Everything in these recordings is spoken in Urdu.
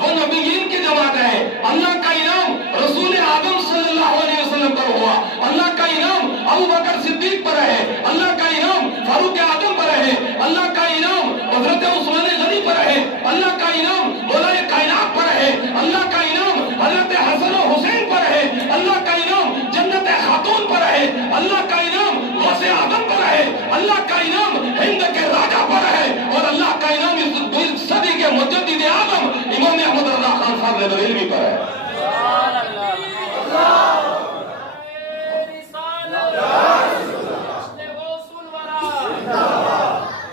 وہ نبیین کی جماعت ہے۔ اللہ کا انعام رسول اعظم صلی اللہ علیہ وسلم پر ہوا، اللہ کا انعام ابو بکر صدیق پر ہے، اللہ کا انعام فاروق اعظم پر ہے، اللہ کا انعام حضرت عثمان غنی پر ہے، اللہ کا انعام مولا کائنات پر ہے، اللہ کا انعام حضرت حسن و حسین پر ہے، اللہ کا انعام جنت خاتون پر ہے، اللہ کا انعام غوث اعظم پر ہے، اللہ کا انعام ہند کے راجہ پر ہے، اور اللہ کا انعام اس صدی کے مجدد اعظم امام احمد رضا خان صاحب بریلوی پر ہے۔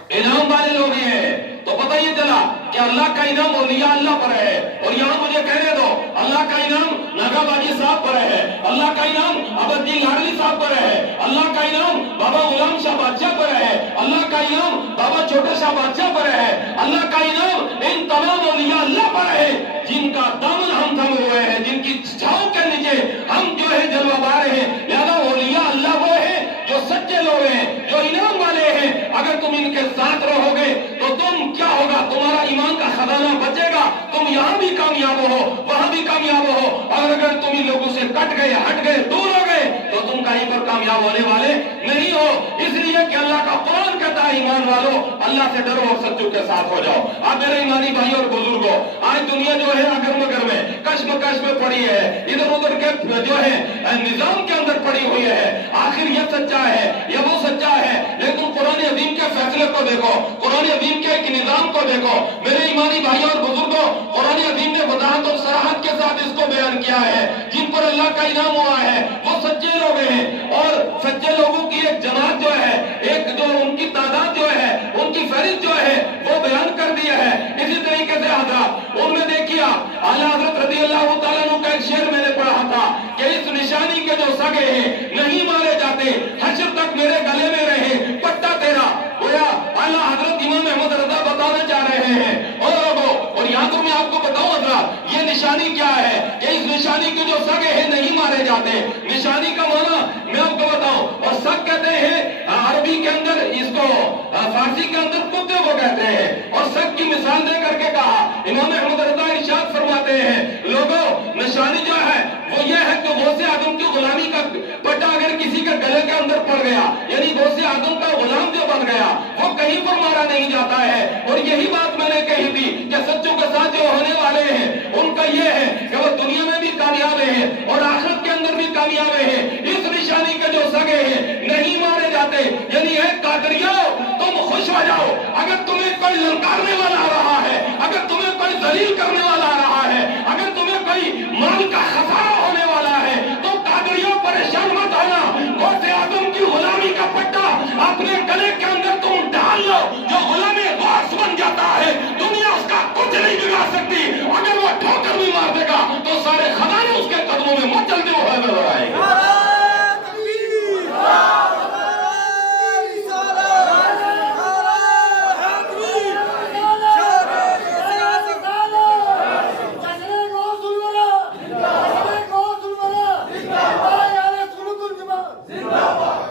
انعام والے لوگ ہی ہیں، تو پتہ یہ چلا کہ اللہ کا انعام اولیاء اللہ پر ہے۔ اور یہاں مجھے کہنے دو، اللہ کا انعام ناگا باجی صاحب پر ہے، اللہ کا انعام عبدالدین لاڈلی صاحب پر ہے، اللہ کا انعام بابا غلام شاہ بادشاہ پر ہے، اللہ کا انعام بابا چھوٹے شاہ بادشاہ پر ہے، اللہ کا انعام ان تمام اولیاء اللہ پر ہے جن کا دامن ہم تھم ہوئے ہیں، جن کی چھاؤں کے نیچے ہم جو ہے جلوہ بار ہیں۔ لہذا اولیاء اللہ وہ ہیں جو سچے لوگ ہیں، جو انعام والے ہیں۔ اگر تم ان کے ساتھ رہو گے تو تم کیا ہوگا، تمہارا ایمان کا خزانہ بچے گا، تم یہاں بھی کامیاب ہو وہاں بھی کامیاب ہو۔ اور اگر تم ان لوگوں سے کٹ گئے، ہٹ گئے، دور ہو گئے تو تم کہیں پر کامیاب ہونے والے نہیں ہو۔ اس لیے کہ اللہ کا قرآن کہتا ہے ایمان والو اللہ سے ڈرو اور سچوں کے ساتھ ہو جاؤ۔ اب میرے ایمانی بھائی اور بزرگوں، آج دنیا جو ہے اگر مگر میں کشمکش میں پڑی ہے، ادھر ادھر کے جو ہے نظام کے اندر پڑی ہوئی ہے۔ آخر یہ سچا ہے یا وہ سچا ہے، لیکن قرآن عظیم کے فیصلے کو دیکھو، قرآن عظیم کے ایک نظام کو دیکھو۔ میرے ایمانی بھائیوں اور بزرگوں، قرآن عظیم نے وضاحت اور صراحت کے ساتھ اس کو بیان کیا ہے۔ جن پر اللہ کا انعام ہوا ہے وہ سچے لوگ ہیں، اور سچے لوگوں کی ایک جماعت جو ہے، ایک جو ان کی تعداد جو ہے، ان کی فہرست جو ہے وہ بیان کر دیا ہے۔ اسی طریقے سے حضرات ان میں دیکھیے اعلیٰ حضرت رضی اللہ تعالیٰ عنہ کا ایک شعر میں نے پڑھا تھا کہ اس نشانی کے جو سگے ہیں نہیں مارے جاتے، حشر تک میرے گلے میں رہے پٹا تیرا۔ گویا اعلیٰ حضرت امام احمد رضا بتانا چاہ رہے ہیں اور لوگوں، اور یہاں تو میں آپ کو بتاؤں حضرات یہ نشانی کیا ہے کہ اس نشانی کے جو سگے ہیں نہیں مارے جاتے۔ نشانی کا معنی میں آپ کو بتاؤں، اور سگ کہتے ہیں عربی کے اندر اس کو، فارسی کے اندر کتے کو کہتے ہیں۔ اور سگ کی مثال دے کر کے کہا امام احمد رضا ارشاد فرماتے ہیں لوگوں نشانی جو ہے وہ یہ ہے کہ غوث اعظم کی غلامی کا پٹا اگر کسی کے گلے کے اندر پڑ گیا، یعنی غوث اعظم کا غلام جو بن گیا، وہ کہیں پر مارا نہیں جاتا ہے۔ اور یہی بات میں نے کہی تھی کہ سچوں کے ساتھ جو ہونے والے ہیں ان کا یہ ہے کہ وہ دنیا میں بھی کامیاب ہیں اور آخرت کے اندر بھی کامیاب ہیں۔ اس نشانی کے جو سگے ہیں نہیں مارے جاتے، یعنی ہے قادریوں تم خوش ہو جاؤ، اگر تمہیں کوئی للکارنے والا آ رہا ہے، اگر تمہیں کوئی ذلیل کرنے والا آ رہا ہے، اگر تمہیں کوئی مال کا خسارہ ہونے والا ہے تو قادریوں پریشان مت ہونا۔ غوث اعظم کی غلامی کا پٹا اپنے گلے کے اندر تم ڈال لو، جو غلامی غوث بن جاتا ہے دنیا اس کا کچھ نہیں بگاڑ سکتی۔ اگر وہ ٹھوکر بھی مار دے گا تو سارے خزانے اس کے قدموں میں مچلتے ہوئے نظر آئیں گے۔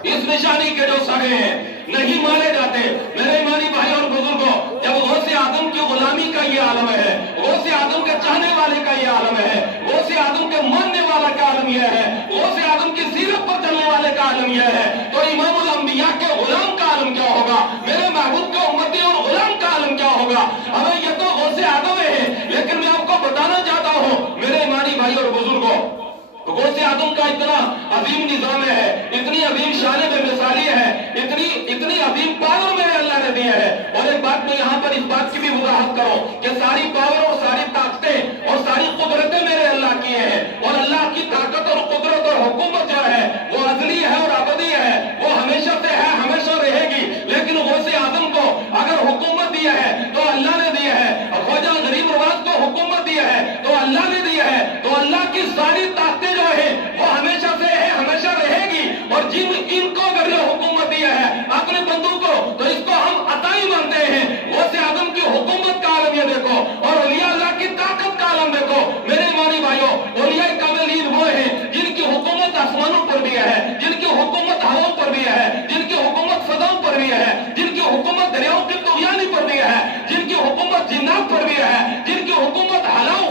اس نشانی کے جو سگے ہیں نہیں مارے جاتے۔ میرے ایمانی بھائی اور بزرگوں، جب غوث اعظم کی غلامی کا یہ عالم ہے، غوث اعظم کے چاہنے والے کا یہ عالم ہے، غوث اعظم کے ماننے والا کا عالم یہ ہے، غوث اعظم کی سیرت پر چلنے والے کا عالم یہ ہے، تو امام الانبیاء کے غلام کا عالم کیا ہوگا، میرے محبوب کے امتی اور غلام کا عالم کیا ہوگا۔ ہمیں یہ تو غوث اعظم ہے، لیکن میں آپ کو بتانا چاہتا ہوں میرے ایمانی بھائی اور بزرگوں، غوث اعظم کا اتنا عظیم نظام ہے، اتنی عظیم شان بے مثالی ہے، اتنی عظیم پاور میرے اللہ نے دی ہے۔ اور ایک بات میں یہاں پر اس بات کی بھی وضاحت کروں کہ ساری پاور اور ساری طاقتیں اور ساری قدرتیں میرے اللہ کی ہیں، اور اللہ کی طاقت اور قدرت اور حکومت جو ہے وہ ازلی ہے اور ابدی ہے، وہ ہمیشہ سے ہے، ہمیشہ رہے گی۔ لیکن غوث اعظم کو اگر حکومت دی ہے تو اللہ نے دی ہے، خواجہ غریب نواز کو حکومت دی ہے تو اللہ نے دی ہے، تو اللہ کی ساری طاقتیں جو ہے وہ ہمیشہ سے ہے، ہمیشہ رہے گی۔ اور جن ان کو اگر یہ حکومت دی ہے اپنے بندوں کو تو اس کو ہم عطائی مانتے ہیں۔ غوث اعظم کی حکومت کا عالم یہ دیکھو اور اولیاء اللہ کی طاقت کا عالم دیکھو۔ میرے ایمانی بھائیوں، اولیاء کاملین وہ ہیں جن کی حکومت آسمانوں پر بھی ہے، جن کی حکومت ہواؤں پر بھی ہے، جن کی حکومت فضاؤں پر بھی ہے، جن کی حکومت دریاؤں کی طغیانی پر بھی ہے، جن کی حکومت جنات پر بھی ہے، جن کی حکومت ہلاؤ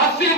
80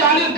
40